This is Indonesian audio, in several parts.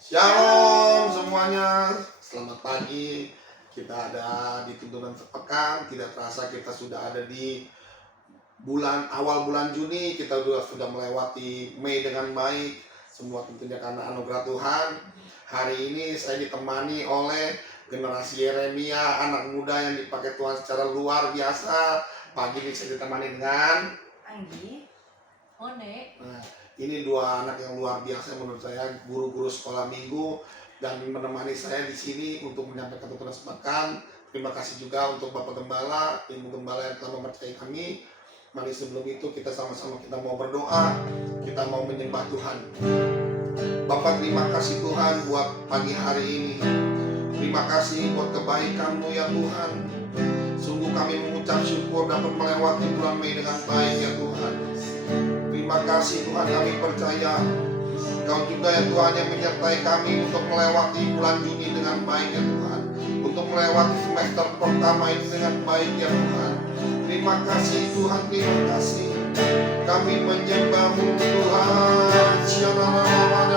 Shalom semuanya, selamat pagi. Kita ada di tuntunan sepekan. Tidak terasa kita sudah ada di awal bulan Juni. Kita sudah melewati Mei dengan baik. Semua tentunya karena anugerah Tuhan. Hari ini saya ditemani oleh generasi Yeremia, anak muda yang dipakai Tuhan secara luar biasa. Pagi ini saya ditemani dengan Anggi, One. Nah, ini dua anak yang luar biasa menurut saya, guru-guru sekolah minggu dan menemani saya di sini untuk menyampaikan tuntunan sepekan. Terima kasih juga untuk Bapak Gembala, Ibu Gembala yang telah mempercayai kami. Mari sebelum itu kita sama-sama kita mau berdoa, kita mau menyembah Tuhan. Bapak, terima kasih Tuhan buat pagi hari ini. Terima kasih buat kebaikan-Mu ya Tuhan. Sungguh kami mengucap syukur dapat melewati bulan Mei dengan baik ya Tuhan. Terima kasih Tuhan, kami percaya Kau juga ya Tuhan yang menyertai kami untuk melewati bulan Juni dengan baik ya Tuhan, untuk melewati semester pertama ini dengan baik ya Tuhan. Terima kasih Tuhan, terima kasih. Kami menyembah-Mu Tuhan. Kami menyembah-Mu.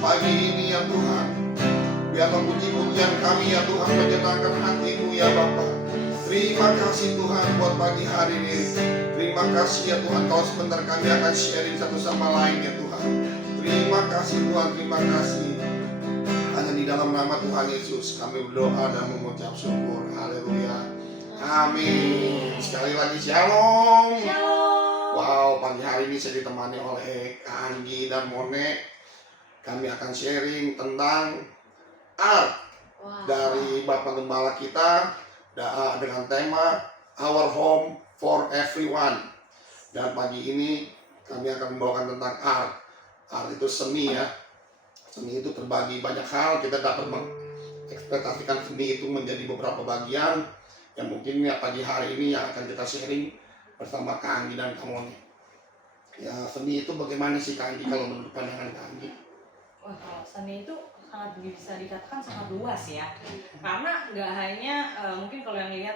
pagi ini ya Tuhan. Biarlah puji-pujian kami ya Tuhan menyenangkan hati-Mu ya Bapa. Terima kasih Tuhan buat pagi hari ini. Terima kasih ya Tuhan, kalau sebentar kami akan sharing satu sama lain ya Tuhan. Terima kasih Tuhan, terima kasih. Hanya di dalam nama Tuhan Yesus kami berdoa dan mengucap syukur. Haleluya. Amin. Sekali lagi shalom. Shalom. Wow, pagi hari ini saya ditemani oleh Kak Anggi dan Mone. Kami akan sharing tentang art dari Bapak Gembala kita dengan tema Our Home for Everyone. Dan pagi ini kami akan membawakan tentang art. Art itu seni ya. Seni itu terbagi banyak hal. Kita dapat mengekspresikan seni itu menjadi beberapa bagian yang mungkin ya pagi hari ini yang akan kita sharing bersama Kak Anggi dan Kak Mone. Ya, seni itu bagaimana sih Kak Anggi kalau menurut pandangan Kak Anggi? Wah, kalau seni itu sangat bisa dikatakan sangat luas ya. Karena nggak hanya mungkin kalau yang lihat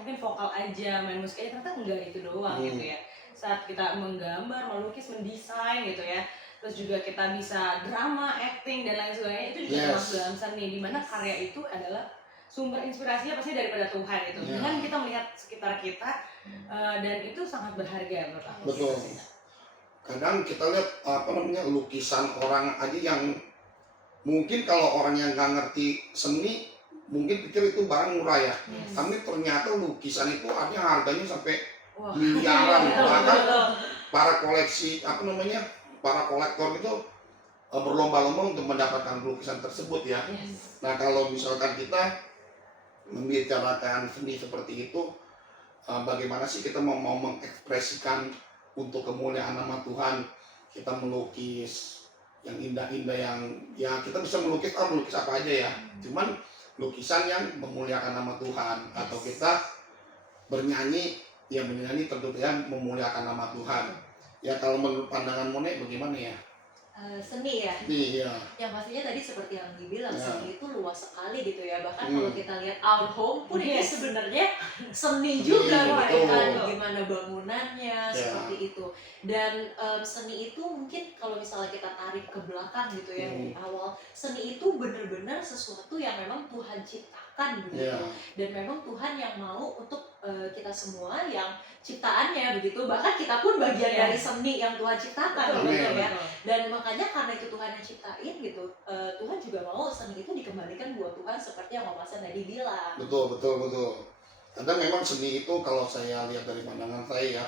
mungkin vokal aja, main musik aja, ternyata enggak itu doang gitu ya. Saat kita menggambar, melukis, mendesain gitu ya. Terus juga kita bisa drama, acting dan lain sebagainya, itu juga termasuk dalam seni, dimana karya itu adalah sumber inspirasinya pasti daripada Tuhan itu. Dengan kita melihat sekitar kita dan itu sangat berharga menurut aku. Betul. Kadang kita lihat lukisan orang aja yang mungkin kalau orang yang nggak ngerti seni mungkin pikir itu barang murah ya. Tapi ternyata lukisan itu ada yang harganya sampai miliaran. Bahkan para koleksi para kolektor itu berlomba-lomba untuk mendapatkan lukisan tersebut ya. Nah, kalau misalkan kita membicarakan seni seperti itu, bagaimana sih kita mau mengekspresikan untuk kemuliaan nama Tuhan? Kita melukis yang indah-indah, yang ya kita bisa melukis apa aja ya, cuman lukisan yang memuliakan nama Tuhan. Atau kita bernyanyi, ya menyanyi tentu yang memuliakan nama Tuhan. Ya kalau menurut pandangan Mone bagaimana ya? Seni ya? Iya. Yang pastinya tadi seperti yang dibilang, seni itu luas sekali gitu ya. Bahkan kalau kita lihat Our Home pun ini sebenarnya seni juga kan, gimana bangunannya seperti itu. Dan seni itu mungkin kalau misalnya kita tarik ke belakang gitu ya, dari awal, seni itu benar-benar sesuatu yang memang Tuhan ciptakan begitu. Dan memang Tuhan yang mau untuk kita semua yang ciptaannya begitu. Bahkan kita pun bagian dari seni yang Tuhan ciptakan gitu ya. Dan makanya karena itu Tuhan yang ciptain gitu, Tuhan juga mau seni itu dikembalikan buat Tuhan seperti yang Om Hasan tadi bilang. Betul. Kadang memang seni itu kalau saya lihat dari pandangan saya ya,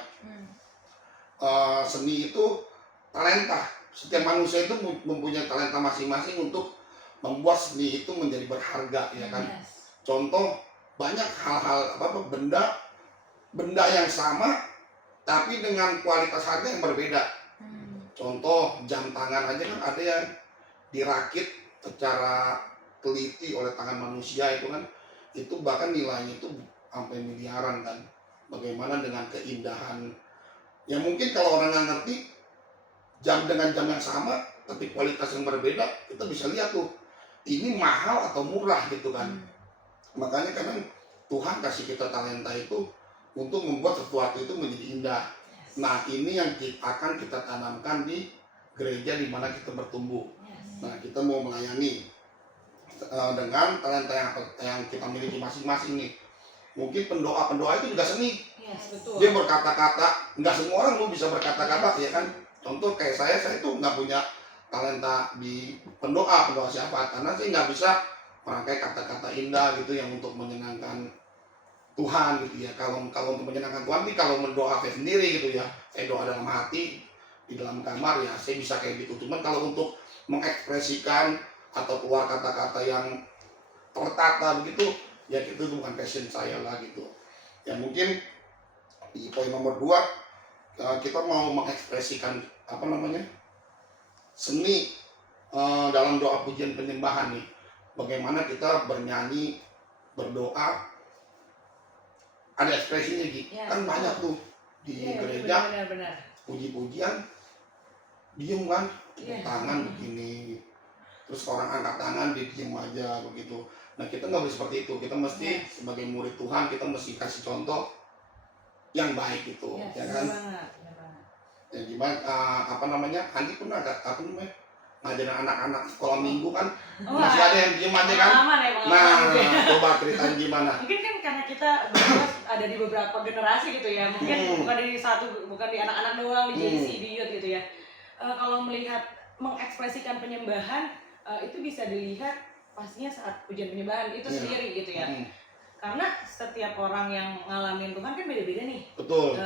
seni itu talenta. Setiap manusia itu mempunyai talenta masing-masing untuk membuat seni itu menjadi berharga ya kan. Contoh banyak hal-hal benda yang sama tapi dengan kualitas harga yang berbeda. Contoh jam tangan aja kan ada yang dirakit secara teliti oleh tangan manusia itu kan, itu bahkan nilainya itu sampai miliaran kan. Bagaimana dengan keindahan yang mungkin kalau orang nggak ngerti, jam dengan jam yang sama tapi kualitas yang berbeda, kita bisa lihat tuh ini mahal atau murah gitu kan. Makanya kadang Tuhan kasih kita talenta itu untuk membuat sesuatu itu menjadi indah. Nah, ini yang akan kita tanamkan di gereja di mana kita bertumbuh. Nah, kita mau melayani dengan talenta yang kita miliki masing-masing nih. Mungkin pendoa itu juga seni. Dia berkata-kata, nggak semua orang bisa berkata-kata ya kan. Contoh kayak saya itu nggak punya talenta di pendoa siapa, karena saya nggak bisa merangkai kata-kata indah gitu yang untuk menyenangkan Tuhan gitu ya. Kalau untuk menyenangkan Tuhan sih kalau mendoa saya sendiri gitu ya, saya doa dalam hati di dalam kamar ya saya bisa kayak gitu. Cuman kalau untuk mengekspresikan atau keluar kata-kata yang tertata begitu ya, itu bukan passion saya lah gitu. Ya mungkin di poin nomor 2 kita mau mengekspresikan seni dalam doa pujian penyembahan nih. Bagaimana kita bernyanyi, berdoa, ada ekspresinya gitu. Kan banyak tuh di gereja puji-pujian diem kan, tangan begini, terus orang angkat tangan dia diem aja begitu. Nah, kita nggak boleh seperti itu. Kita mesti sebagai murid Tuhan, kita mesti kasih contoh yang baik gitu, ya kan? Ya gimana? Andi pernah ngajarin anak-anak sekolah minggu kan Wah, masih ada yang diem aja kan. pengalaman ya, Nah, pengalaman. coba ceritain gimana. Mungkin kan karena kita berdua ada di beberapa generasi gitu ya, mungkin bukan di anak-anak doang, di JC, di youth gitu ya. Kalau melihat mengekspresikan penyembahan, itu bisa dilihat pastinya saat pujian penyembahan itu sendiri gitu ya. Karena setiap orang yang ngalamin Tuhan kan beda-beda nih. Betul.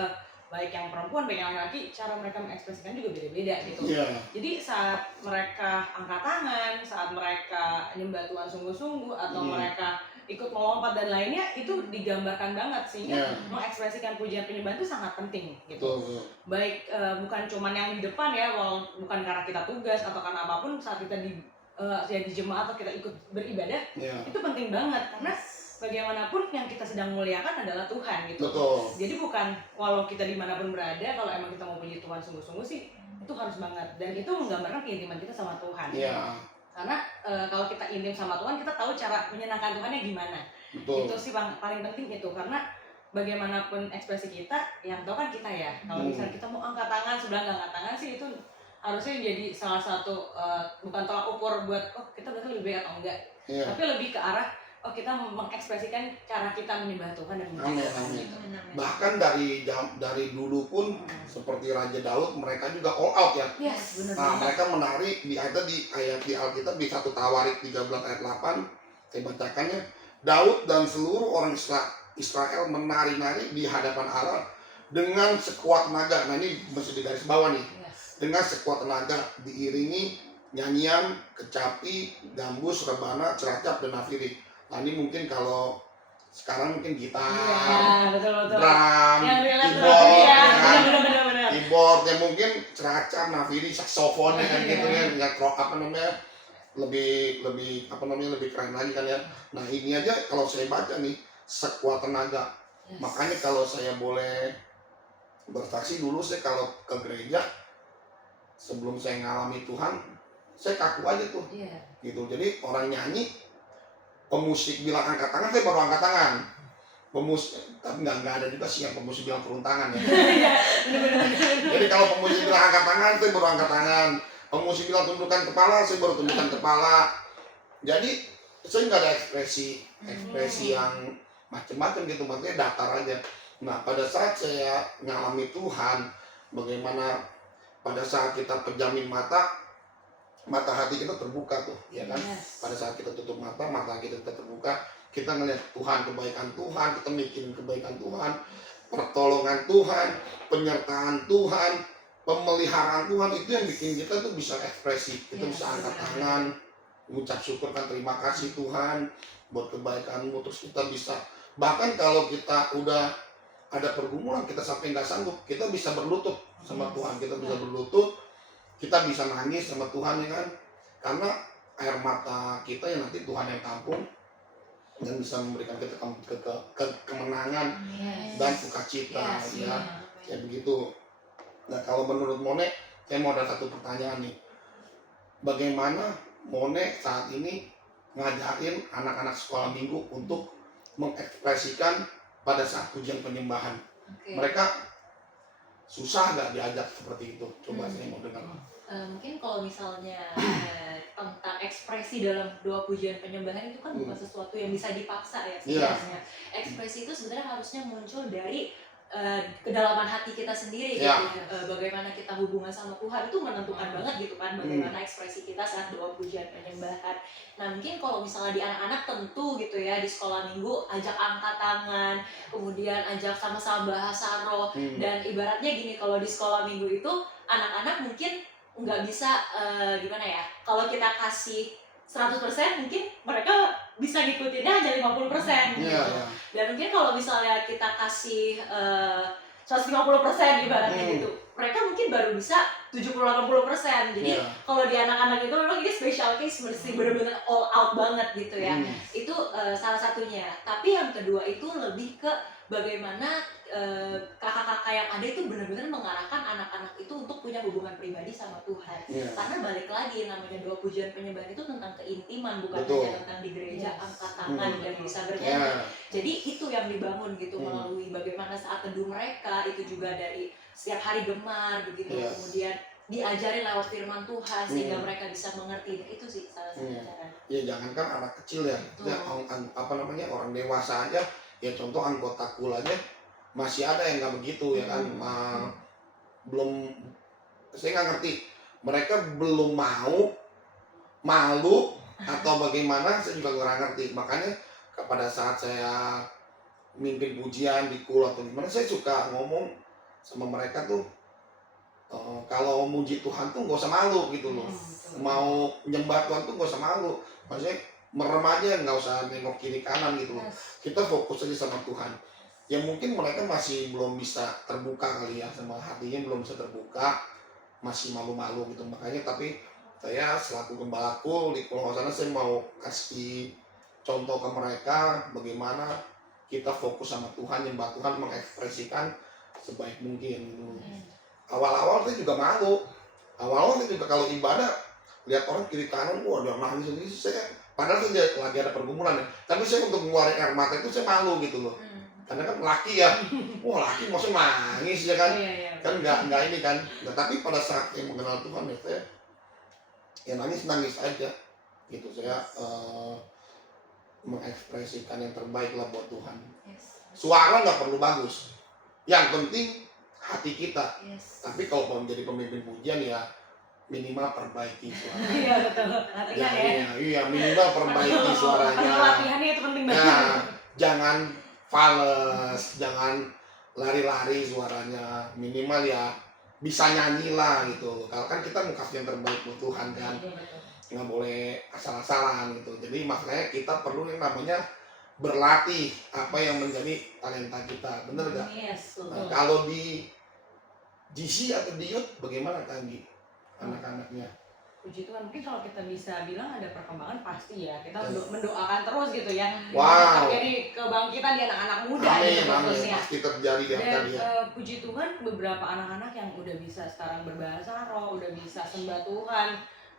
Baik yang perempuan, baik yang laki-laki, cara mereka mengekspresikan juga beda-beda gitu. Iya. Jadi saat mereka angkat tangan, saat mereka nyembah Tuhan sungguh-sungguh, atau mereka ikut melompat dan lainnya, itu digambarkan banget sehingga mengekspresikan pujian penyembahan itu sangat penting gitu. Betul. Baik bukan cuman yang di depan ya, bukan karena kita tugas atau karena apapun, saat kita di jemaat atau kita ikut beribadah, itu penting banget karena bagaimanapun yang kita sedang muliakan adalah Tuhan gitu. Betul. Jadi bukan walau kita dimanapun berada, kalau emang kita mau puji Tuhan sungguh-sungguh sih itu harus banget, dan itu menggambarkan keintiman kita sama Tuhan. Iya. Karena kalau kita intim sama Tuhan, kita tahu cara menyenangkan Tuhannya gimana. Betul. Itu sih paling penting itu, karena bagaimanapun ekspresi kita, yang tahu kan kita ya. Kalau misalnya kita mau angkat tangan, sebelah nggak angkat tangan sih, itu harusnya jadi salah satu bukan tolak ukur buat kita berarti lebih baik atau enggak. Tapi lebih ke arah kita mengekspresikan cara kita menyembah Tuhan dan memuji Tuhan gitu. Bahkan dari dulu pun seperti Raja Daud, mereka juga all out ya. Yes, benar. Nah, mereka menari di ayat di Alkitab di 1 Tawarik 13 ayat 8, saya bacakannya, Daud dan seluruh orang Israel menari-nari di hadapan Allah dengan sekuat tenaga. Nah, ini mesti di garis bawah nih. Dengan sekuat tenaga diiringi nyanyian, kecapi, gambus, rebana, ceracap, dan nafiri. Nah, ini mungkin kalau sekarang mungkin gitar, betul. drum, Yang keyboard, ya, kan? benar. Keyboard yang mungkin ceracap, nafiri, saksofon kan gitu ya, nggak lebih keren lagi kan ya. Nah, ini aja kalau saya baca nih sekuat tenaga. Makanya kalau saya boleh bersaksi, dulu saya kalau ke gereja sebelum saya ngalami Tuhan, saya kaku aja tuh. Gitu. Jadi orang nyanyi, pemusik bilang angkat tangan, saya baru angkat tangan. Tapi nggak ada juga sih yang pemusik bilang turun tangan ya. Jadi kalau pemusik bilang angkat tangan, saya baru angkat tangan. Pemusik bilang tundukkan kepala, saya baru tundukkan kepala. Jadi saya nggak ada ekspresi yang macam-macam gitu, maksudnya datar aja. Nah, pada saat saya ngalami Tuhan, bagaimana pada saat kita pejamin mata hati kita terbuka tuh, ya kan? Pada saat kita tutup mata kita terbuka, kita ngeliat Tuhan, kebaikan Tuhan, kita mikirin kebaikan Tuhan, pertolongan Tuhan, penyertaan Tuhan, pemeliharaan Tuhan, itu yang bikin kita tuh bisa ekspresi. Kita bisa angkat tangan, mengucap syukur, kan terima kasih Tuhan buat kebaikan-Mu. Terus kita bisa, bahkan kalau kita udah ada pergumulan, kita sampai nggak sanggup, kita bisa berlutut sama Tuhan, kita bisa berlutut, kita bisa nangis sama Tuhan ya kan, karena air mata kita yang nanti Tuhan yang tampung dan bisa memberikan kita kemenangan dan sukacita ya begitu. Nah, kalau menurut Mone, saya mau ada satu pertanyaan nih, bagaimana Mone saat ini ngajarin anak-anak sekolah minggu untuk mengekspresikan pada saat pujian penyembahan? Mereka susah nggak diajak seperti itu? Coba saya mau dengar. Mungkin kalau misalnya tentang ekspresi dalam doa pujian penyembahan itu kan bukan sesuatu yang bisa dipaksa ya sebenarnya. Ekspresi itu sebenarnya harusnya muncul dari kedalaman hati kita sendiri gitu. Bagaimana kita hubungan sama Tuhan itu menentukan banget gitu kan, bagaimana ekspresi kita saat doa pujian penyembahan. Nah, mungkin kalau misalnya di anak-anak tentu gitu ya, di sekolah minggu ajak angkat tangan, kemudian ajak sama-sama bahasa roh, dan ibaratnya gini, kalau di sekolah minggu itu anak-anak mungkin nggak bisa gimana ya, kalau kita kasih 100% mungkin mereka bisa ngikutinnya hanya 50% gitu. Dan mungkin kalau misalnya kita kasih 150% ibaratnya gitu, mereka mungkin baru bisa 70-80%. Jadi kalau di anak-anak itu memang ini special case, mesti benar-benar all out banget gitu ya. Itu salah satunya. Tapi yang kedua itu lebih ke bagaimana kakak-kakak yang ada itu benar-benar mengarahkan anak-anak itu untuk punya hubungan pribadi sama Tuhan. Karena balik lagi, namanya doa pujian penyembahan itu tentang keintiman, bukan hanya tentang di gereja angkat tangan dan bisa bernyanyi. Jadi itu yang dibangun gitu melalui bagaimana saat teduh mereka, itu juga dari setiap hari gemar begitu. Kemudian diajarin lewat firman Tuhan sehingga mereka bisa mengerti. Itu sih salah satu cara. Ya jangankan anak kecil ya, orang dewasa aja, ya contoh anggota kul aja masih ada yang nggak begitu ya kan, belum, saya nggak ngerti, mereka belum mau, malu atau bagaimana, saya juga kurang ngerti. Makanya pada saat saya mimpin pujian di kul atau gimana, saya suka ngomong sama mereka tuh, kalau muji Tuhan tuh nggak usah malu gitu loh. Mau nyembah Tuhan tuh nggak usah malu, maksudnya merem aja, nggak usah nengok kiri kanan gitu loh. Kita fokus aja sama Tuhan. Ya mungkin mereka masih belum bisa terbuka kali ya, sama hatinya belum bisa terbuka, masih malu-malu gitu. Makanya tapi saya selaku gembala kul di Pulau sana, saya mau kasih contoh ke mereka bagaimana kita fokus sama Tuhan, nyembah Tuhan, mengekspresikan sebaik mungkin gitu. Awal-awal saya juga malu, awal-awal saya juga kalau ibadah lihat orang kiri kanan, wah dia nangis ini, saya padahal saya lagi ada pergumulan ya, tapi saya untuk ngeluarin air mata itu saya malu gitu loh. Karena kan laki ya, wah laki maksudnya nangis ya kan, kan nggak ini kan. Nah, tapi pada saat yang mengenal Tuhan ya saya, ya nangis aja gitu. Saya mengekspresikan yang terbaik lah buat Tuhan. Suara nggak perlu bagus, yang penting hati kita. Tapi kalau mau menjadi pemimpin pujian ya minimal perbaiki suara. Iya betul, latihan ya. Iya minimal perbaiki suaranya. Latihannya itu penting banget. Nah, jangan fals, jangan lari-lari suaranya, minimal ya bisa nyanyi lah gitu. Kalau kan kita mau kasih yang terbaik buat Tuhan kan, nggak boleh asal-asalan gitu. Jadi makanya kita perlu yang namanya berlatih apa yang menjadi talenta kita, bener gak? Nah, kalau di GC atau di Youth bagaimana Tanggi anak-anaknya? Puji Tuhan, mungkin kalau kita bisa bilang ada perkembangan pasti ya, kita mendoakan terus gitu ya. Wow. Jadi kebangkitan di anak-anak muda Amin, gitu amin, pasti terjadi ya tadi ya. Puji Tuhan beberapa anak-anak yang udah bisa sekarang berbahasa roh, udah bisa sembah Tuhan,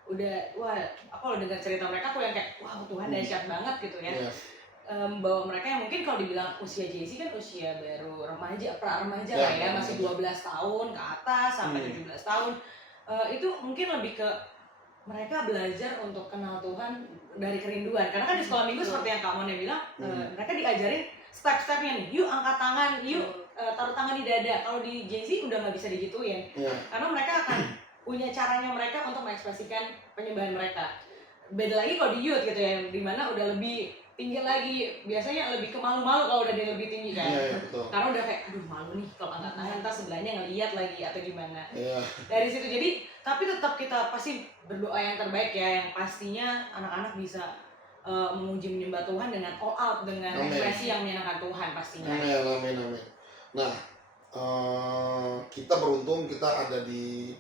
udah, wah aku udah dengar cerita mereka tuh yang kayak wow Tuhan dahsyat banget gitu ya. Bahwa mereka yang mungkin kalau dibilang usia JC kan usia baru remaja, pra-remaja lah ya, masih 12 tahun ke atas sampai 17 tahun. Itu mungkin lebih ke mereka belajar untuk kenal Tuhan dari kerinduan. Karena kan di sekolah minggu seperti yang Kak Mone bilang, mereka diajarin step-stepnya nih. Yuk angkat tangan, yuk taruh tangan di dada. Kalau di JC udah nggak bisa digituin. Karena mereka akan punya caranya mereka untuk mengekspresikan penyembahan mereka. Beda lagi kalau di youth gitu ya, dimana udah lebih tinggi lagi, biasanya lebih ke malu-malu kalau udah dia lebih tinggi kan. Karena udah kayak aduh malu nih kalau angkat tangan, ntar sebelahnya ngeliat lagi atau gimana. Dari situ jadi, tapi tetap kita pasti berdoa yang terbaik ya, yang pastinya anak-anak bisa memuji menyembah Tuhan dengan all out, dengan ekspresi yang menyenangkan Tuhan pastinya. Amin. Nah, kita beruntung kita ada di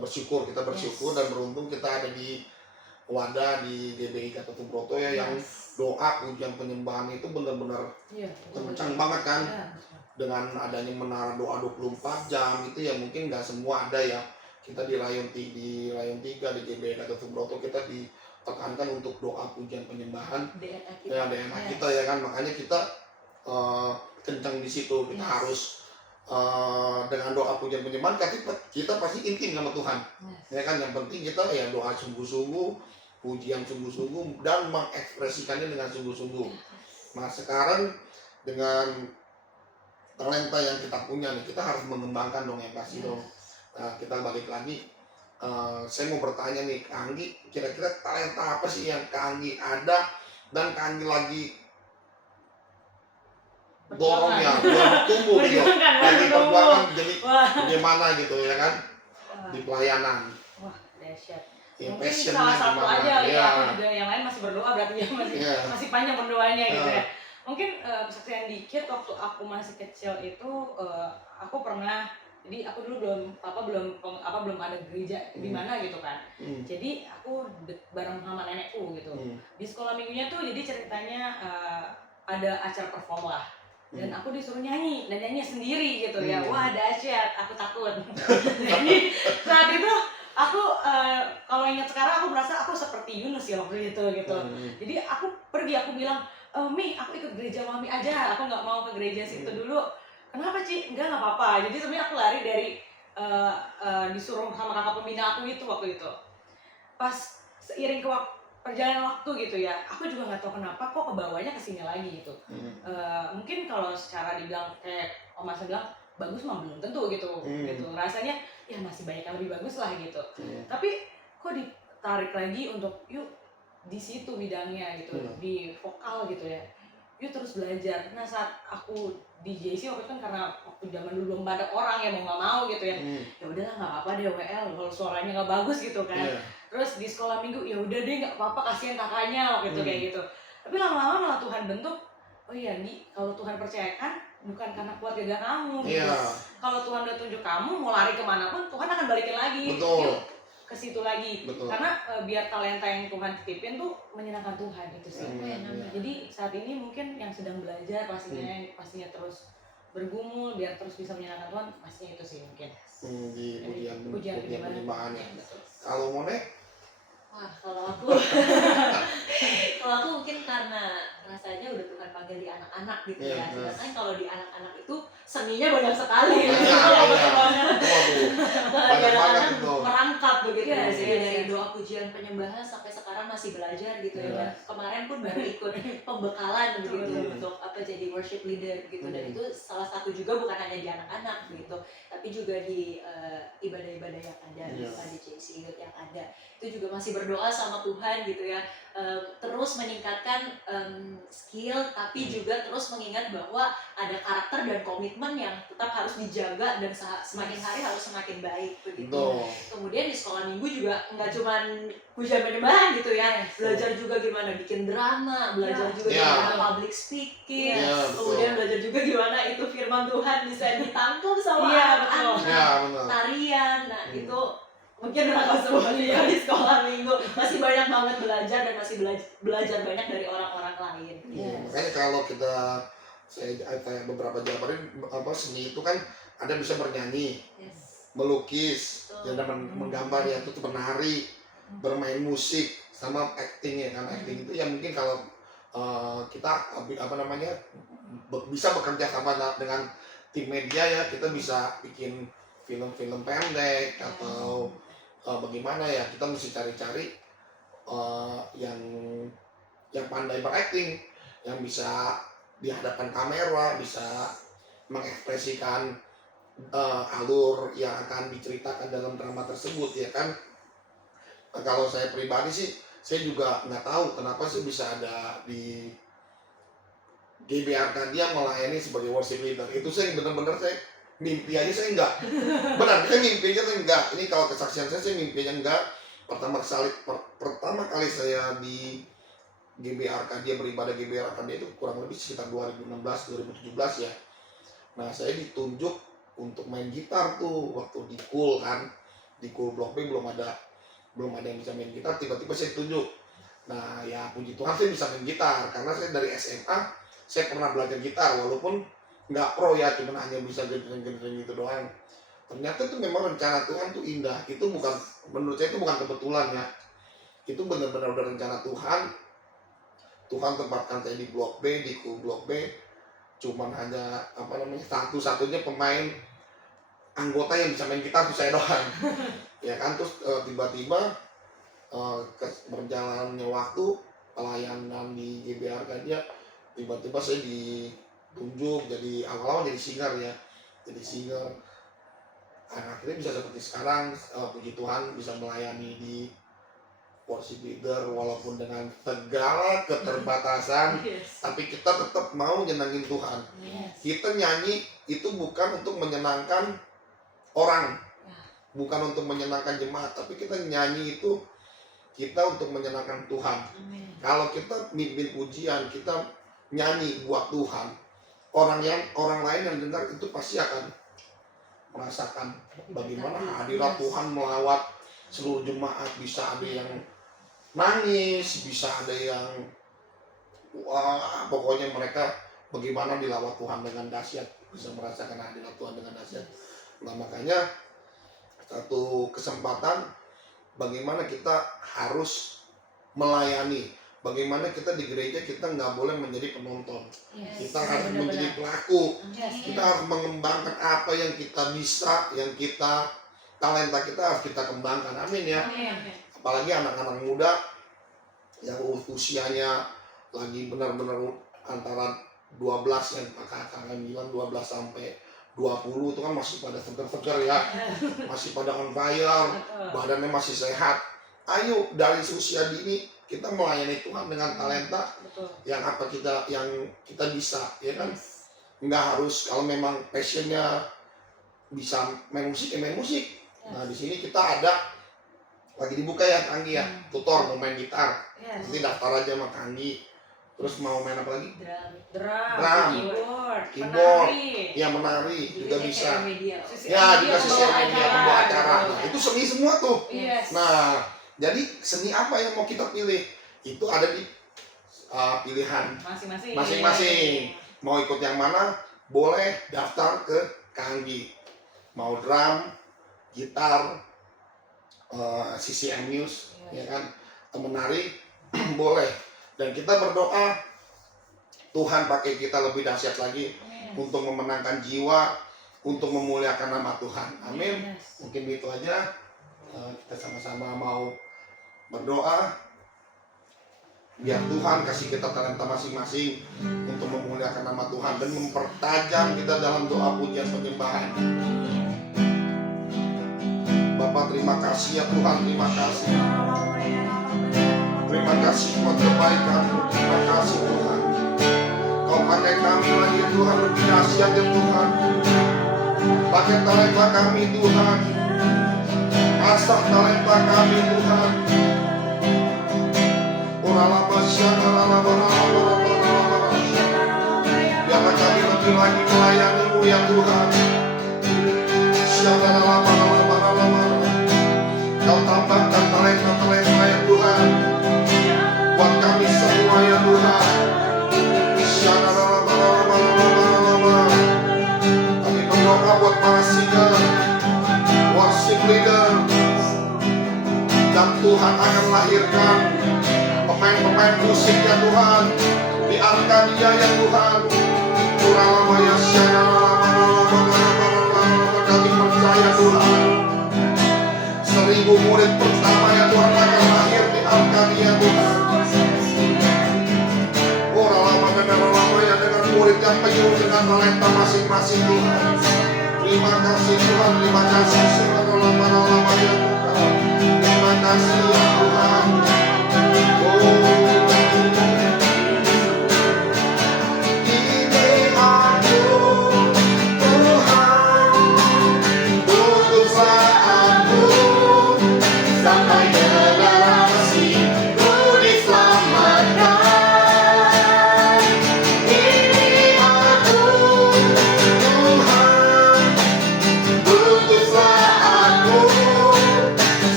bersyukur dan beruntung kita ada di wadah di GBI Gatot Subroto ya, yang doa pujian penyembahan itu benar-benar kencang banget kan. Dengan adanya menara doa 24 jam itu ya mungkin nggak semua ada ya. Kita di Rayon 3 di GBI Gatot Subroto kita ditekankan untuk doa pujian penyembahan DNA kita ya kan. Makanya kita kencang di situ. Kita harus dengan doa pujian penyembahan kita pasti intim sama Tuhan. Ya kan, yang penting kita ya doa sungguh-sungguh, pujian sungguh-sungguh, dan mengekspresikannya dengan sungguh-sungguh. Nah sekarang dengan talenta yang kita punya nih, kita harus mengembangkan dong yang pasti dong. Nah kita balik lagi, saya mau bertanya nih Kak Anggi, kira-kira talenta apa sih yang Kak Anggi ada dan Kak Anggi lagi dorong ya, tumbuh gitu, lagi perjuangan jadi bagaimana gitu ya kan, di pelayanan. Wah dahsyat. Ya, Mungkin salah satu aja ya, juga yang lain masih berdoa berarti ya, masih panjang berdoanya gitu ya. Mungkin kesaksian dikit, waktu aku masih kecil itu aku pernah, jadi aku dulu belum ada gereja di mana gitu kan. Jadi aku bareng sama nenekku gitu. Di sekolah minggunya tuh jadi ceritanya ada acara perform lah. Dan aku disuruh nyanyi, dan nyanyi sendiri gitu ya. Wah dahsyat, aku takut. Jadi saat itu aku kalau ingat sekarang aku merasa aku seperti Yunus ya waktu itu gitu. Jadi aku pergi, aku bilang, Mi, aku ikut gereja Mami aja, aku nggak mau ke gereja situ dulu. Kenapa Ci? Enggak apa-apa. Jadi sebenarnya aku lari dari disuruh sama kakak pembina aku itu waktu itu. Pas seiring perjalanan waktu gitu ya, aku juga nggak tahu kenapa kok kebawanya kesini lagi gitu. Mungkin kalau secara dibilang kayak Om Mas bilang bagus mah belum tentu gitu, gitu rasanya ya masih banyak yang lebih bagus lah gitu. Tapi kok ditarik lagi untuk yuk di situ bidangnya gitu, di vokal gitu ya, yuk terus belajar. Nah saat aku di JC waktu itu kan karena waktu zaman dulu belum ada orang yang mau nggak mau gitu ya, ya udahlah nggak apa-apa deh WL kalau suaranya nggak bagus gitu kan. Terus di sekolah minggu ya udah deh nggak apa-apa kasihan kakaknya waktu itu kayak gitu. Tapi lama-lama malah Tuhan bentuk, oh iya nih kalau Tuhan percayakan bukan karena kuat gagah kamu gitu. Kalau Tuhan udah tunjuk kamu mau lari kemana pun Tuhan akan balikin lagi. Yuk ke situ lagi. Karena biar talenta yang Tuhan titipin tuh menyenangkan Tuhan itu sih. Jadi saat ini mungkin yang sedang belajar pastinya terus bergumul biar terus bisa menyenangkan Tuhan, pastinya itu sih mungkin. Di pujian penerimaannya. Kalau Mone? Wah, kalau aku mungkin karena rasanya udah Tuhan panggil di anak-anak gitu ya. Sedangkan kalau di anak-anak itu seninya banyak sekali. Kadang-kadang merangkap begitu ya. Dari doa pujian penyembahan sampai sekarang masih belajar gitu ya. Kemarin pun baru ikut pembekalan begitu untuk jadi worship leader gitu. Dan itu salah satu juga bukan hanya di anak-anak gitu, tapi juga di ibadah-ibadah yang ada, di JC Youth yang ada. Itu juga masih berdoa sama Tuhan gitu ya, terus meningkatkan skill, tapi juga terus mengingat bahwa ada karakter dan komitmen yang tetap harus dijaga dan semakin hari harus semakin baik begitu. Kemudian di sekolah minggu juga nggak cuman pujian penyembahan gitu ya, belajar juga gimana bikin drama, belajar juga gimana public speaking, kemudian belajar juga gimana itu firman Tuhan bisa ditangkap sama anak-anak, tarian. Nah itu mungkin anak semuanya di sekolah minggu masih banyak banget belajar dan masih belajar banyak dari orang-orang lain. Makanya kalau saya tanya beberapa jawabannya seni itu kan ada bisa bernyanyi, melukis, menggambar ya, itu menari, bermain musik, sama acting ya kan. Acting itu ya mungkin kalau kita bisa bekerja sama dengan tim media ya, kita bisa bikin film-film pendek atau bagaimana ya, kita mesti cari-cari yang pandai berakting, yang bisa di hadapan kamera, bisa mengekspresikan alur yang akan diceritakan dalam drama tersebut ya kan. Kalau saya pribadi sih, saya juga nggak tahu kenapa sih bisa ada di GBR Arcadia melayani sebagai worship leader. Itu saya benar-benar mimpi aja saya enggak. Benar, saya mimpi aja saya enggak. Ini kalau kesaksian saya mimpi aja enggak. Pertama kali saya di GBR Arcadia, beribadah GBR Arcadia itu kurang lebih sekitar 2016-2017 ya. Nah saya ditunjuk untuk main gitar tuh waktu di Cool kan. Di Cool Blok B belum ada yang bisa main gitar, tiba-tiba saya tunjuk. Nah ya puji Tuhan saya bisa main gitar karena saya dari SMA saya pernah belajar gitar walaupun nggak pro ya, cuma hanya bisa genteng-genteng gitu doang. Ternyata itu memang rencana Tuhan tuh indah. Itu bukan, menurut saya itu bukan kebetulan ya. Itu benar-benar udah rencana Tuhan. Tuhan tempatkan saya di Blok B, di Cool Blok B. Cuman hanya satu-satunya pemain anggota yang bisa main gitar tuh saya doang. Ya kan, terus tiba-tiba berjalannya waktu pelayanan di GBR Arcadia, tiba-tiba saya ditunjuk jadi awal-awal jadi singer ya. Jadi singer. Akhirnya bisa seperti sekarang, puji Tuhan bisa melayani di worship leader walaupun dengan segala keterbatasan, tapi kita tetap mau nyenangin Tuhan. Kita nyanyi itu bukan untuk menyenangkan orang, bukan untuk menyenangkan jemaat, tapi kita nyanyi itu kita untuk menyenangkan Tuhan. Kalau kita mimpin pujian, kita nyanyi buat Tuhan, orang lain yang dengar itu pasti akan merasakan bagaimana hadirat Tuhan melawat seluruh jemaat. Bisa ada yang nangis, bisa ada yang pokoknya mereka bagaimana dilawat Tuhan dengan dahsyat, bisa merasakan hadirat Tuhan dengan dahsyat. Nah makanya satu kesempatan bagaimana kita harus melayani bagaimana kita di gereja kita nggak boleh menjadi penonton. Yes. Kita harus Benar-benar. menjadi pelaku. Yes. Kita harus mengembangkan apa yang kita bisa, yang kita talenta kita harus kita kembangkan. Amin ya. Amin. Apalagi anak-anak muda yang usianya lagi benar-benar antara 12 yang kakak bilang 12 sampai 20 itu kan masih pada seger-seger ya, masih pada on fire, badannya masih sehat. Ayo dari usia dini kita melayani Tuhan dengan talenta Betul. yang kita bisa, ya kan? Nggak harus kalau memang passionnya bisa main musik ya main musik. Nah di sini kita ada lagi dibuka ya Kanggi ya, tutor mau main gitar, Yes. nanti daftar aja sama Kanggi. Terus mau main apa lagi? Drum, keyboard, menari. ya menari juga bisa. Media. Ya juga sisi pembawa media acara. pembawa acara. Nah, itu seni semua tuh. Yes. Nah, jadi seni apa yang mau kita pilih? Itu ada di pilihan masing-masing. Mau ikut yang mana? Boleh daftar ke Kanggi. Mau drum, gitar, CCM News, ya kan? Menari boleh. Dan kita berdoa Tuhan pakai kita lebih dahsyat lagi untuk memenangkan jiwa, untuk memuliakan nama Tuhan. Amin. Yes. Mungkin itu aja. Kita sama-sama mau berdoa biar Tuhan kasih kita talenta masing-masing untuk memuliakan nama Tuhan dan mempertajam kita dalam doa pujian penyembahan. Bapak terima kasih ya Tuhan, terima kasih. Terima kasih buat kebaikan-Mu, terima kasih Tuhan. Kau pakai kami lagi Tuhan, lebih dahsyat ya Tuhan. Pakai talenta kami Tuhan. Asah talenta kami Tuhan. Biarlah kami lebih lagi melayani-Mu ya Tuhan. Kau tambahkan talenta-talenta ya Tuhan buat kami semua ya Tuhan. Kami berdoa buat para singer, worship leader, dan Tuhan akan lahirkan pemain-pemain musik ya Tuhan. Biarkan dia ya Tuhan. Kami percaya Tuhan 1000 murid pertama ya Tuhan akan lahir di Arkadia Tuhan. Lama ya dengan murid yang penuh dengan talenta masing-masing Tuhan. Terima kasih Tuhan, terima kasih lama ya Tuhan. Terima kasih ya Tuhan.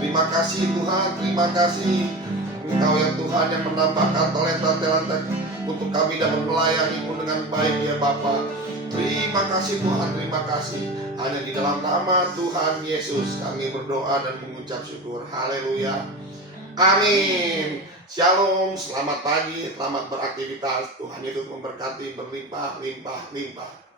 Terima kasih Tuhan, terima kasih Engkau ya Tuhan yang menambahkan talenta-talenta untuk kami dapat melayani-Mu dengan baik ya Bapa. Terima kasih Tuhan, terima kasih. Hanya di dalam nama Tuhan Yesus kami berdoa dan mengucap syukur. Haleluya. Amin. Shalom, selamat pagi, selamat beraktivitas. Tuhan Yesus memberkati berlimpah-limpah-limpah.